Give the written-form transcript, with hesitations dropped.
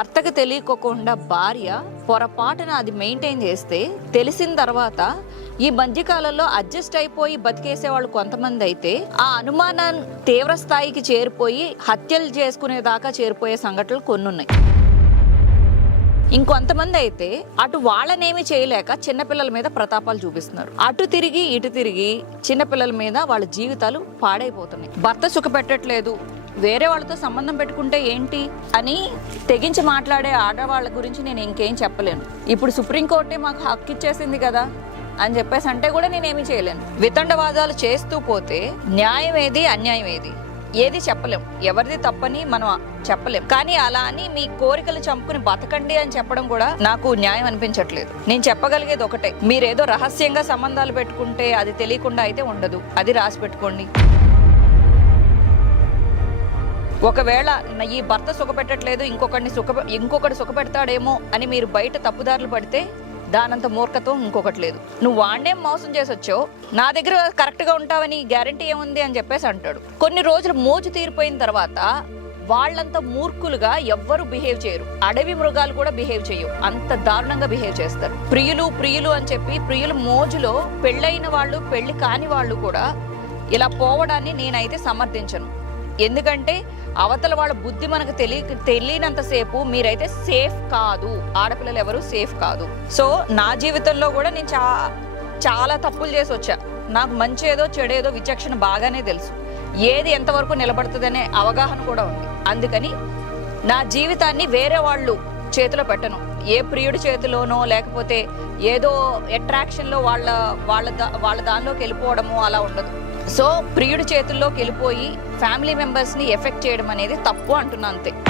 భర్తకు తెలియకోకుండా భార్య పొరపాటున అది మెయింటైన్ చేస్తే తెలిసిన తర్వాత ఈ మధ్యకాలంలో అడ్జస్ట్ అయిపోయి బతికేసే వాళ్ళు కొంతమంది అయితే ఆ అనుమానం తీవ్ర స్థాయికి చేరిపోయి హత్యలు చేసుకునేదాకా చేరిపోయే సంఘటనలు కొన్ని ఉన్నాయి. ఇంకొంతమంది అయితే అటు వాళ్ళనేమి చేయలేక చిన్నపిల్లల మీద ప్రతాపాలు చూపిస్తున్నారు. అటు తిరిగి ఇటు తిరిగి చిన్నపిల్లల మీద వాళ్ళ జీవితాలు పాడైపోతున్నాయి. భర్త సుఖపెట్టట్లేదు, వేరే వాళ్ళతో సంబంధం పెట్టుకుంటే ఏంటి అని తెగించి మాట్లాడే ఆడవాళ్ళ గురించి నేను ఇంకేం చెప్పలేను. ఇప్పుడు సుప్రీంకోర్టే మాకు హక్కు ఇచ్చేసింది కదా అని చెప్పేసి అంటే కూడా నేనేమీ చేయలేను. వితండవాదాలు చేస్తూ పోతే న్యాయం ఏది అన్యాయం ఏది చెప్పలేం. ఎవరిది తప్పని మనం చెప్పలేం. కానీ అలా అని మీ కోరికలు చంపుకుని బతకండి అని చెప్పడం కూడా నాకు న్యాయం అనిపించట్లేదు. నేను చెప్పగలిగేది ఒకటే, మీరేదో రహస్యంగా సంబంధాలు పెట్టుకుంటే అది తెలియకుండా అయితే ఉండదు. అది రాసి పెట్టుకోండి. ఒకవేళ ఈ భర్త సుఖపెట్టట్లేదు, ఇంకొకటి సుఖపెడతాడేమో అని మీరు బయట తప్పుదారులు పడితే దానంత మూర్ఖత్వం ఇంకొకటి లేదు. నువ్వు వాడినేం మోసం చేసి వచ్చావు, నా దగ్గర కరెక్ట్గా ఉంటావని గ్యారంటీ ఏముంది అని చెప్పేసి అంటాడు. కొన్ని రోజులు మోజు తీరిపోయిన తర్వాత వాళ్ళంత మూర్ఖులుగా ఎవ్వరు బిహేవ్ చేయరు. అడవి మృగాలు కూడా బిహేవ్ చేయవు, అంత దారుణంగా బిహేవ్ చేస్తారు. ప్రియులు అని చెప్పి ప్రియులు మోజులో పెళ్ళైన వాళ్ళు పెళ్లి కాని వాళ్ళు కూడా ఇలా పోవడాన్ని నేనైతే సమర్థించను. ఎందుకంటే అవతల వాళ్ళ బుద్ధి మనకు తెలియనంతసేపు మీరైతే సేఫ్ కాదు. ఆడపిల్లలు ఎవరు సేఫ్ కాదు. సో నా జీవితంలో కూడా నేను చాలా తప్పులు చేసి వచ్చా. నాకు మంచి ఏదో చెడేదో విచక్షణ బాగానే తెలుసు. ఏది ఎంతవరకు నిలబడుతుందనే అవగాహన కూడా ఉంది. అందుకని నా జీవితాన్ని వేరే వాళ్ళు చేతిలో పెట్టను. ఏ ప్రియుడి చేతిలోనో లేకపోతే ఏదో అట్రాక్షన్లో వాళ్ళ దానిలోకి వెళ్ళిపోవడము అలా ఉండదు. సో ప్రియుడి చేతుల్లోకి వెళ్ళిపోయి ఫ్యామిలీ మెంబర్స్ని ఎఫెక్ట్ చేయడం అనేది తప్పు అంటున్నా, అంతే.